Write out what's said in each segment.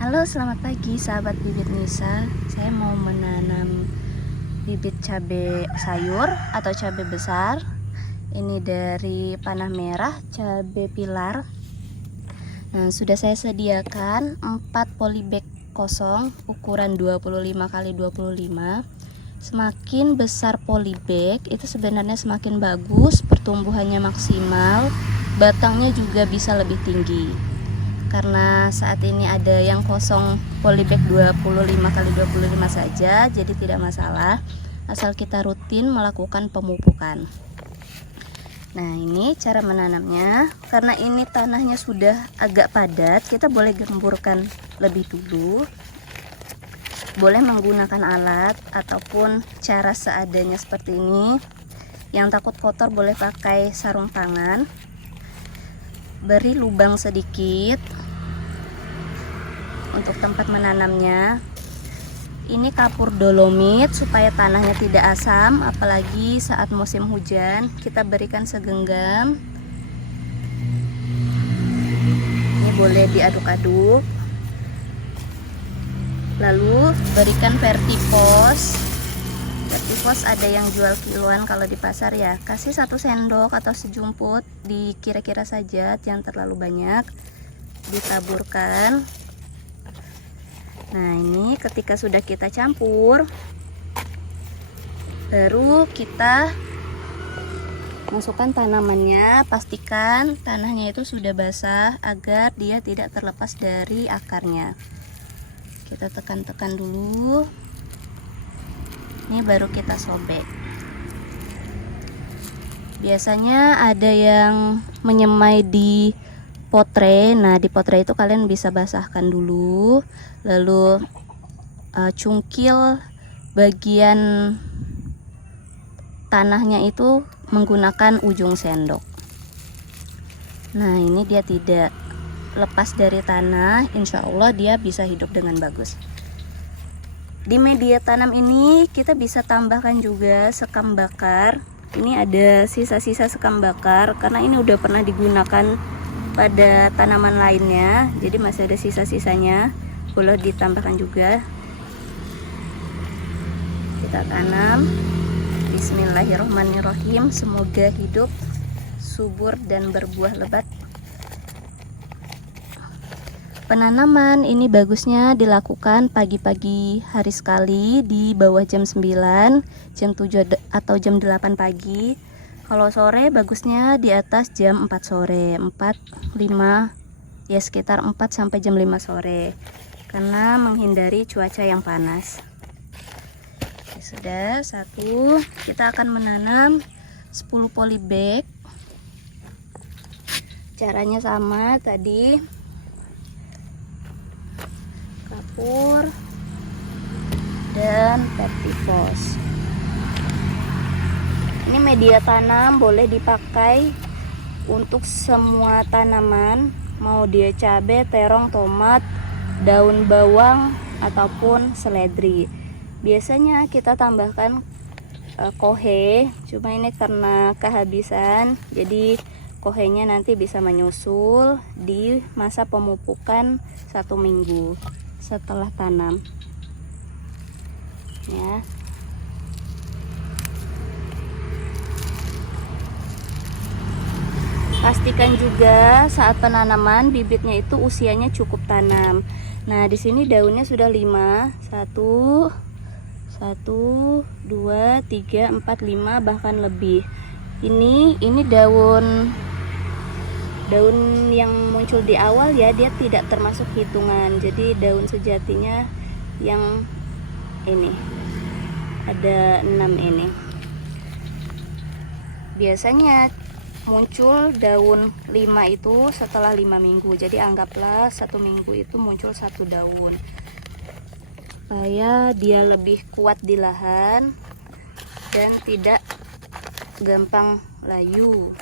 Halo, selamat pagi sahabat bibit Nisa. Saya mau menanam bibit cabai sayur atau cabai besar. Ini dari panah merah, cabai pilar. Nah, sudah saya sediakan 4 polybag kosong ukuran 25 x 25. Semakin besar polybag itu sebenarnya semakin bagus, pertumbuhannya maksimal, batangnya juga bisa lebih tinggi. Karena saat ini ada yang kosong polybag 25 x 25 saja, jadi tidak masalah asal kita rutin melakukan pemupukan. Nah, ini cara menanamnya. Karena ini tanahnya sudah agak padat, kita boleh gemburkan lebih dulu. Boleh menggunakan alat ataupun cara seadanya seperti ini. Yang takut kotor boleh pakai sarung tangan. Beri lubang sedikit untuk tempat menanamnya. Ini kapur dolomit supaya tanahnya tidak asam, apalagi saat musim hujan. Kita berikan segenggam. Ini boleh diaduk-aduk. Lalu berikan vertipos. Vertipos ada yang jual kiloan kalau di pasar ya. Kasih 1 sendok atau sejumput, dikira-kira saja, jangan terlalu banyak. Ditaburkan. Nah, ini ketika sudah kita campur, baru kita masukkan tanamannya. Pastikan tanahnya itu sudah basah agar dia tidak terlepas dari akarnya. Kita tekan-tekan dulu. Ini baru kita sobek. Biasanya ada yang menyemai di potre. Nah, di potre itu kalian bisa basahkan dulu, lalu cungkil bagian tanahnya itu menggunakan ujung sendok. Nah, ini dia tidak lepas dari tanah, insya Allah dia bisa hidup dengan bagus. Di media tanam ini kita bisa tambahkan juga sekam bakar. Ini ada sisa-sisa sekam bakar karena ini udah pernah digunakan pada tanaman lainnya, jadi masih ada sisa-sisanya, boleh ditambahkan juga. Kita tanam. Bismillahirrahmanirrahim. Semoga hidup subur dan berbuah lebat. Penanaman ini bagusnya dilakukan pagi-pagi hari sekali di bawah jam 9, jam 7 atau jam 8 pagi. Kalau sore bagusnya di atas jam 4 sore, 4, 5, ya sekitar 4 sampai jam 5 sore. Karena menghindari cuaca yang panas. Oke, sudah 1, kita akan menanam 10 polybag. Caranya sama tadi. Kapur dan vertipos. Ini media tanam boleh dipakai untuk semua tanaman, mau dia cabai, terong, tomat, daun bawang ataupun seledri. Biasanya kita tambahkan kohe, cuma ini karena kehabisan, jadi kohenya nanti bisa menyusul di masa pemupukan 1 minggu setelah tanam ya. Pastikan juga saat penanaman bibitnya itu usianya cukup tanam. Nah, di sini daunnya sudah 5, 1, 2, 3, 4, 5 bahkan lebih. Ini daun yang muncul di awal ya, dia tidak termasuk hitungan. Jadi daun sejatinya yang ini ada 6 ini. Biasanya muncul daun 5 itu setelah 5 minggu. Jadi anggaplah 1 minggu itu muncul 1 daun. Supaya dia lebih kuat di lahan dan tidak gampang layu.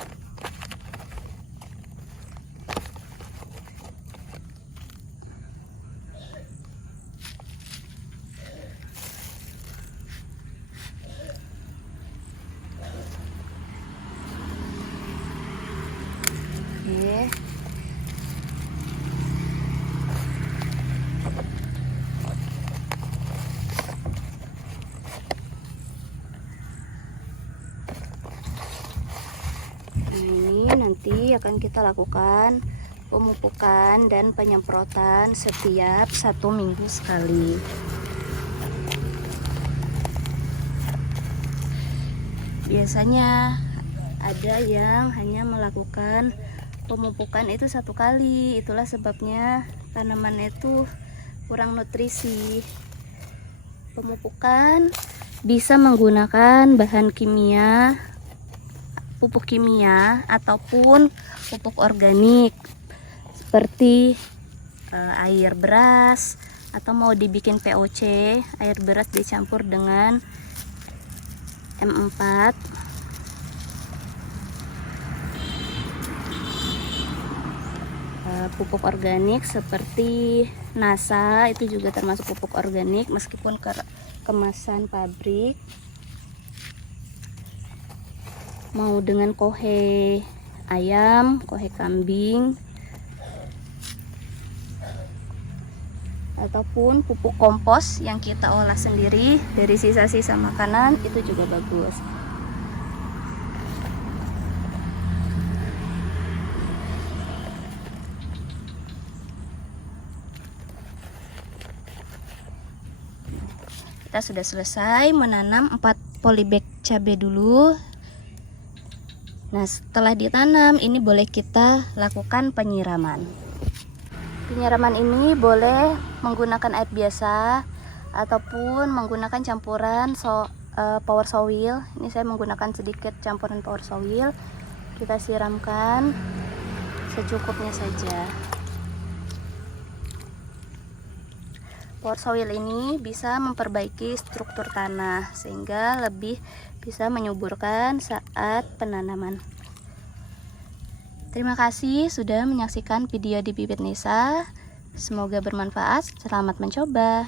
Oke. akan kita lakukan pemupukan dan penyemprotan setiap 1 minggu sekali. Biasanya ada yang hanya melakukan pemupukan itu 1 kali. Itulah sebabnya tanaman itu kurang nutrisi. Pemupukan bisa menggunakan bahan kimia, pupuk kimia ataupun pupuk organik seperti air beras, atau mau dibikin POC, air beras dicampur dengan M4. Pupuk organik seperti NASA itu juga termasuk pupuk organik meskipun kemasan pabrik. Mau dengan kohe ayam, kohe kambing, ataupun pupuk kompos yang kita olah sendiri dari sisa-sisa makanan, itu juga bagus. Kita sudah selesai menanam 4 polybag cabai dulu. Nah, setelah ditanam ini boleh kita lakukan penyiraman. Penyiraman ini boleh menggunakan air biasa ataupun menggunakan campuran power soil. Ini saya menggunakan sedikit campuran power soil. Kita siramkan secukupnya saja. Power soil ini bisa memperbaiki struktur tanah sehingga lebih bisa menyuburkan saat penanaman. Terima kasih sudah menyaksikan video di Bibit Nisa. Semoga bermanfaat. Selamat mencoba.